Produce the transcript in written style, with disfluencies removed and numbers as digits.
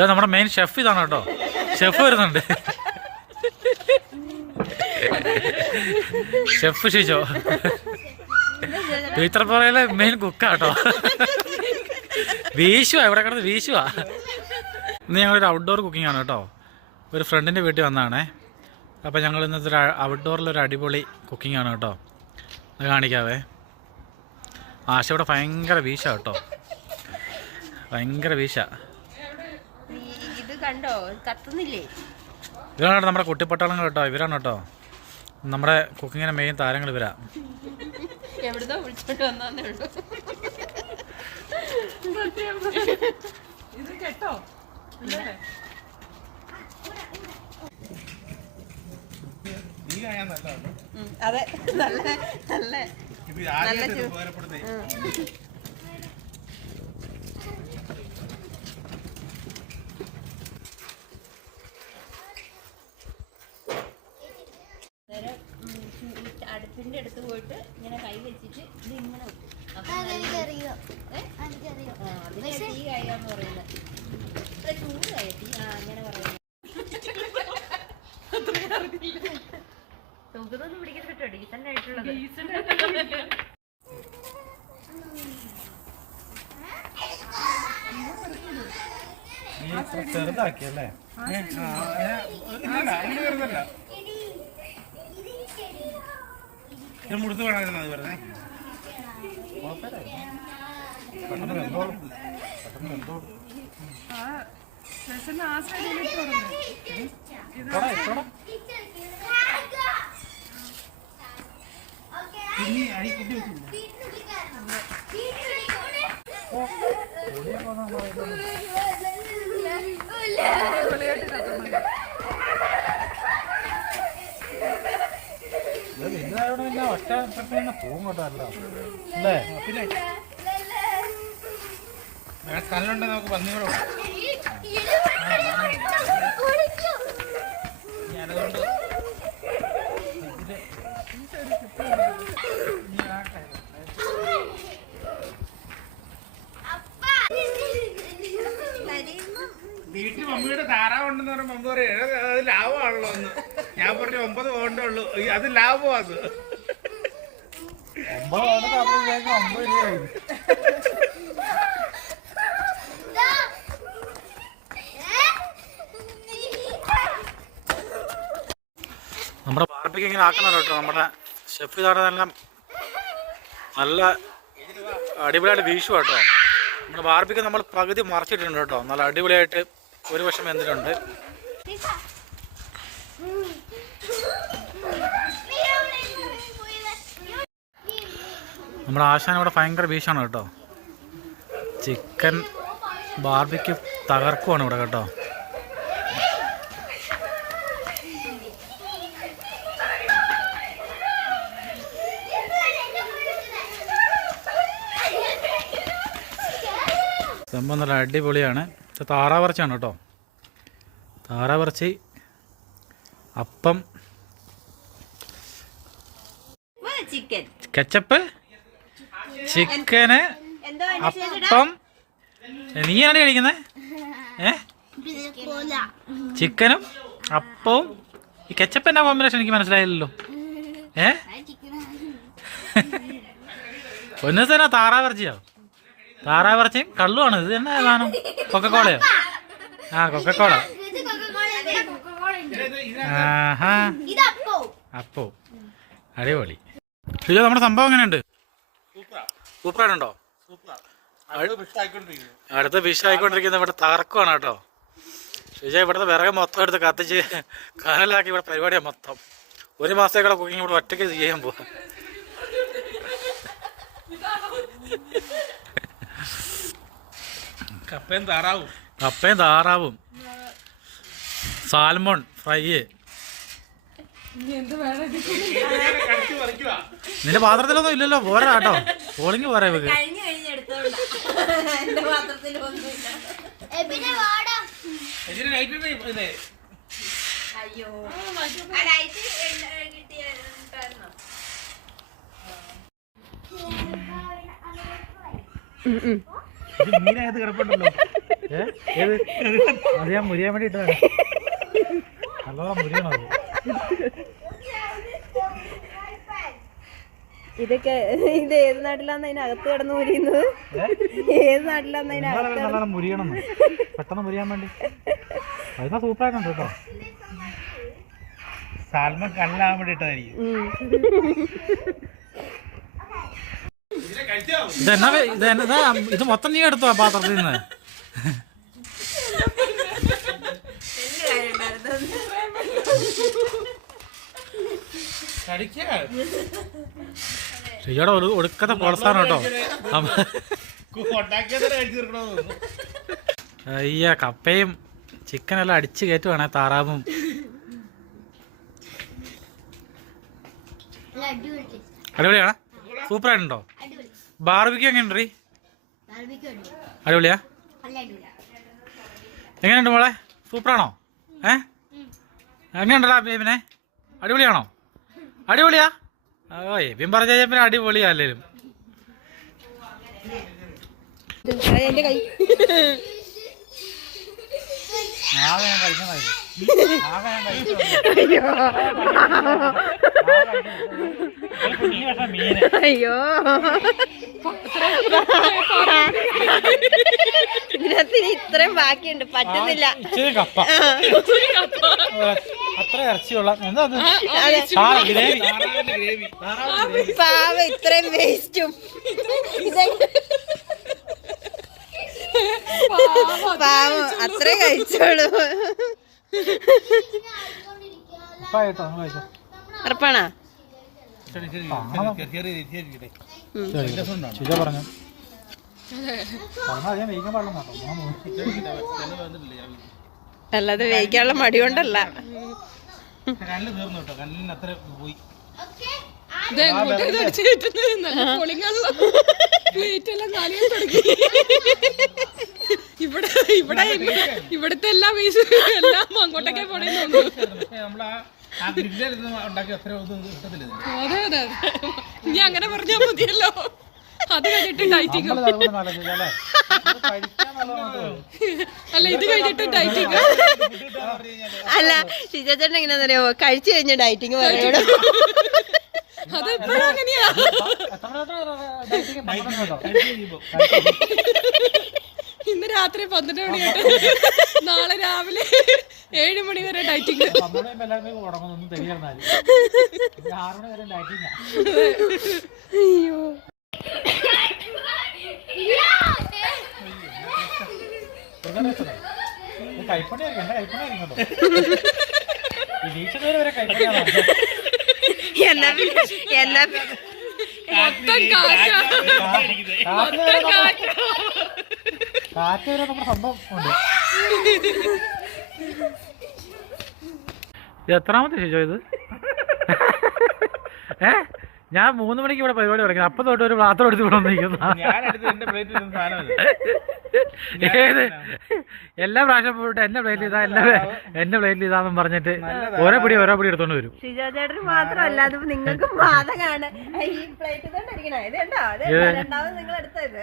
ഇതാ നമ്മുടെ main chef ഇതാണ് കേട്ടോ. ഷെഫ് വരുന്നുണ്ട്. ഷെഫ് ഷിജോ ടീച്ചർ പറയലെ മെയിൻ കുക്കാട്ടോ. വീശുവാ, ഇവിടെ കിടന്ന് വീശുവാ. ഇന്ന് ഞങ്ങളൊരു ഔട്ട്ഡോർ കുക്കിംഗ് ആണ് കേട്ടോ. ഒരു ഫ്രണ്ടിൻ്റെ വീട്ടിൽ വന്നതാണേ. അപ്പോൾ ഞങ്ങൾ ഇന്നത്തെ ഒരു ഔട്ട്ഡോറിലൊരു അടിപൊളി കുക്കിംഗ് ആണ് കേട്ടോ. അത് കാണിക്കാവേ. ആശ ഇവിടെ ഭയങ്കര വീശ കേട്ടോ, ഭയങ്കര വീശ. ഇവരാണ് കേട്ടോ നമ്മുടെ കുട്ടിപ്പട്ടാളങ്ങൾ കേട്ടോ. ഇവരാണ് കേട്ടോ നമ്മുടെ കുക്കിങ്ങിൻ്റെ മെയിൻ താരങ്ങൾ. ഇവരാ അതെ, നല്ല നല്ല നല്ല അടുപ്പിന്റെ അടുത്ത് പോയിട്ട് ഇങ്ങനെ കൈ വെച്ചിട്ട് ഇത് ഇങ്ങനെ അതിനെ തീ കായാന്ന് പറയുന്നത്. ചൂട് കയറ്റി അങ്ങനെ പറയുന്നത്. സുഖതൊന്നും പിടിക്കാൻ കിട്ടോ, ഡീസന്റ് ആയിട്ടുള്ളത്. ചെറുതാക്കിയല്ലേ? മുടുത്ത് വേണമെന്നത് പറഞ്ഞേ. ഒറ്റ പോകും കേട്ടോ. അല്ലേ? പിന്നെ സ്ഥലമുണ്ട് നമുക്ക് പന്നികളോ. ഞാനതുകൊണ്ട് വീട്ടിൽ മമ്മിയുടെ താറാവുണ്ടെന്ന് പറയുമ്പോൾ മമ്മി പറയും അത് ലാഭമാണല്ലോ എന്ന്. ഞാൻ പറഞ്ഞു 9 പോകണ്ടേ ഉള്ളൂ, അത് ലാഭമാണ്. അത് 9 രൂപയായി. നമ്മുടെ ബാർബിക്ക് ഇങ്ങനെ ആക്കണം കേട്ടോ. നമ്മുടെ ഷെഫ് ഇതാണെല്ലാം നല്ല അടിപൊളിയായിട്ട് വീശു കേട്ടോ. നമ്മുടെ ബാർബിക്ക് നമ്മൾ പകുതി മറച്ചിട്ടുണ്ട് കേട്ടോ. നല്ല അടിപൊളിയായിട്ട് ഒരു വശം എന്തിനുണ്ട്. നമ്മുടെ ആശാൻ ഇവിടെ ഭയങ്കര വീശാണ് കേട്ടോ. ചിക്കൻ ബാർബിക്ക് തകർക്കുവാണ് ഇവിടെ കേട്ടോ. സംഭവം നല്ല അടിപൊളിയാണ്. താറാവിറച്ചിയാണ് കേട്ടോ. താറാവിറച്ചി, അപ്പം, കെച്ചപ്പ്, ചിക്കന്, അപ്പം. നീയാണ് കഴിക്കുന്നത്? ചിക്കനും അപ്പവും ഈ കെച്ചപ്പിന്റെ കോമ്പിനേഷൻ എനിക്ക് മനസ്സിലായില്ലല്ലോ. ഒന്ന് തന്നെ താറാവിറച്ചിയോ? താറാവിറച്ചിയും കള്ളുമാണ്. ഇത് തന്നെ സാധനം? കൊക്കക്കോളയോ? കൊക്കക്കോള. ആഹാ, അപ്പോ അടിപൊളി. ഷിജോ, നമ്മുടെ സംഭവം എങ്ങനെയുണ്ട്? സൂപ്പറായിട്ടുണ്ടോ? അടുത്ത ഫിഷ് ആയിക്കൊണ്ടിരിക്കുന്ന ഇവിടെ തകർക്കുവാണ് കേട്ടോ. ഷിജോ ഇവിടുത്തെ വിറക് മൊത്തം എടുത്ത് കത്തിച്ച് കനലാക്കി ഇവിടെ പരിപാടിയാണ് മൊത്തം. 1 മാസത്തേക്കുള്ള കുക്കിംഗ് ഇവിടെ ഒറ്റയ്ക്ക് ചെയ്യാൻ പോവാ. കപ്പയും താറാവും, സാൽമോൺ ഫ്രൈ. നിന്റെ പാത്രത്തിലൊന്നും ഇല്ലല്ലോ? പോരാ കേട്ടോ, പോളിങ് പോരാ. ഇവക്ക് മീനകത്ത് കിടപ്പുണ്ടല്ലോ. ഏത് അത് ഞാൻ മുരിയാൻ വേണ്ടി ഇട്ടതാണ്. നല്ലോണം മുരിയണോ അത്? ഇതൊക്കെ ഇത് ഏത് നാട്ടിലാന്ന് അതിനകത്ത് കിടന്ന് മുരിയുന്നത്? ഏത് നാട്ടിലാന്ന് അതിനകത്ത് നല്ലോണം മുരിയണം, പെട്ടെന്ന് മുരിയാൻ വേണ്ടി. അതിനാ സൂപ്പറായിട്ടുണ്ട് കേട്ടോ. സാൽമൺ കല്ലാൻ വേണ്ടി ഇട്ടതായിരിക്കും. ഇത് മൊത്തം നീ എടുത്തോ പാത്രത്തിൽ നിന്ന്? ശരിയോടെ ഒടുക്കത്തെ പ്രോത്സാഹനം കേട്ടോ. അയ്യ, കപ്പയും ചിക്കനെല്ലാം അടിച്ച് കയറ്റുവാണേ, താറാവും. അടിപൊളിയാണോ? സൂപ്പറായിട്ടുണ്ടോ? ബാർബിക്യൂ എങ്ങനെയുണ്ട്? അടിപൊളിയാ? എങ്ങനെയുണ്ട് മോളെ? സൂപ്പറാണോ? എങ്ങനെയുണ്ടല്ലോ പിന്നെ? അടിപൊളിയാണോ? അടിപൊളിയാ? ഓ, എബിൻ പറഞ്ഞ പിന്നെ അടിപൊളിയാ അല്ലേലും. ആകെ ഞാൻ കഴിക്കണമായിരുന്നു. അയ്യോ, ഇതിനകത്ത് ഇത്രയും ബാക്കിയുണ്ട്, പറ്റുന്നില്ല. കപ്പ അത്ര ഇറച്ചിയുള്ള എന്താ പാവ, ഇത്രയും വേസ്റ്റും പാവം അത്രേ കഴിച്ചോളൂ. ഉറപ്പാണോ? പറഞ്ഞു അല്ലാതെ വേവിക്കാനുള്ള മടി കൊണ്ടല്ല. ഇവിടത്തെ എല്ലാ പീസും എല്ലാം അങ്ങോട്ടൊക്കെ പോണേന്നുള്ളൂ. അതെ അതെ, ഇനി അങ്ങനെ പറഞ്ഞാ മതിയല്ലോ. അത് കഴിഞ്ഞിട്ട് ഡയറ്റിങ് അല്ല, ഇത് കഴിഞ്ഞിട്ട് ഡയറ്റിങ് അല്ല, ഷിജേട്ടൻ എങ്ങനെയാണെന്നറിയോ, കഴിച്ചു കഴിഞ്ഞ ഡയറ്റിങ് പറയണം. അതെപ്പോഴും അങ്ങനെയാ. ഇന്ന് രാത്രി 12 മണി തൊട്ട് നാളെ രാവിലെ 7 മണി വരെ ഡയറ്റിങ്. അയ്യോ, എന്നാ മൊത്തം കാറ്റാ. കാറ്റ് വരെ നമ്മുടെ സംഭവം ഉണ്ട്. എത്രാമത്തെ ശേഷം ഇത്? ഞാൻ 3 മണിക്ക് ഇവിടെ പരിപാടി തുടങ്ങി. അപ്പം തൊട്ട് ഒരു പാത്രം എടുത്ത് ഇവിടെ വന്നിരിക്കുന്നു. ഏത് എല്ലാ പ്രാവശ്യം പോയിട്ട് എന്റെ പ്ലേറ്റ് ഇതാ, എന്റെ പ്ലേറ്റിൽ ഇതാന്നും പറഞ്ഞിട്ട് ഓരോ പിടി എടുത്തോണ്ട് വരും. ഷിജോചേട്ടന് മാത്രമല്ല, അത് നിങ്ങൾക്ക് ബാധകമാണ്. ഈ പ്ലേറ്റ് ഇതുകൊണ്ടിരിക്കണേ, ഇത് കണ്ടോ? രണ്ടാമത് നിങ്ങൾ എടുത്തത്.